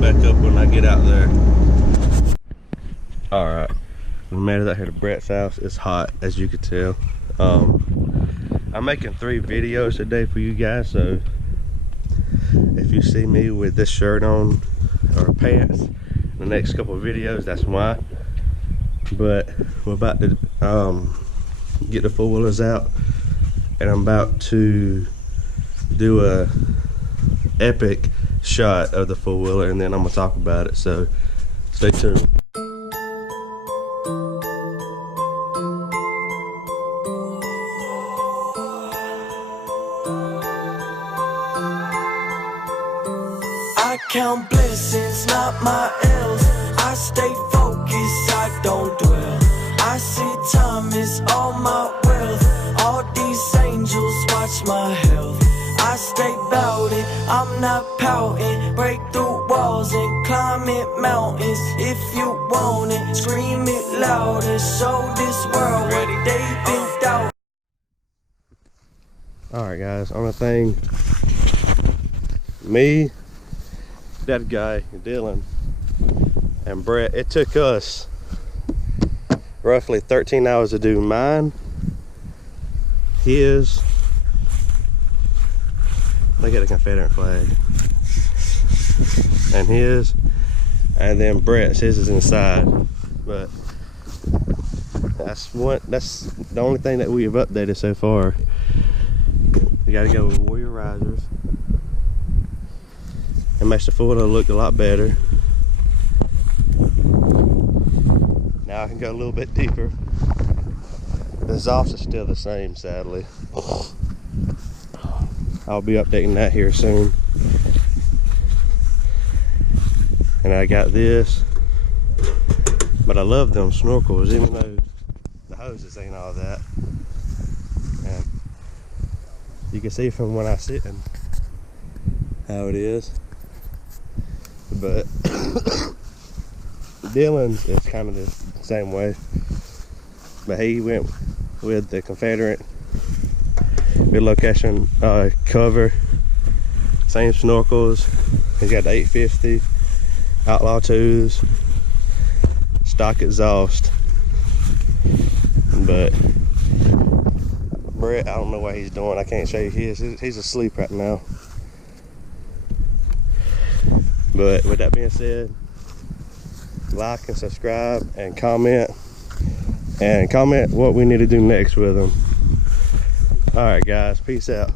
start back up when I get out there. Alright, we made it out here to Brett's house. It's hot, as you could tell. I'm making 3 videos today for you guys, so if you see me with this shirt on or pants in the next couple of videos, that's why. But we're about to get the four-wheelers out, and I'm about to do a epic shot of the four-wheeler, and then I'm gonna talk about it, so stay tuned. I count blessings, not my L's. I stay focused, I don't dwell. I see time is all my wealth. All these angels watch my health. I stay bout it, I'm not pouting. Break through walls and climb it mountains. If you want it, scream it louder. Show this world what they've been doubting. Alright guys, on the thing, me, that guy, Dylan, and Brett, it took us roughly 13 hours to do mine, his, look at the Confederate flag, and his, and then Brett's. His is inside, but that's the only thing that we've updated so far. You gotta go with Warrior Risers. It makes the photo look a lot better. Now I can go a little bit deeper. The exhaust is still the same, sadly. I'll be updating that here soon. And I got this, but I love them snorkels, even though the hoses ain't all that. And you can see from when I sit and how it is. But Dylan's is kind of the same way, but he went with the Confederate good location cover, same snorkels. He's got the 850 Outlaw 2s, stock exhaust. But Brett, I don't know what he's doing. I can't show you his. He's asleep right now. But with that being said, like and subscribe and comment what we need to do next with them. All right guys, peace out.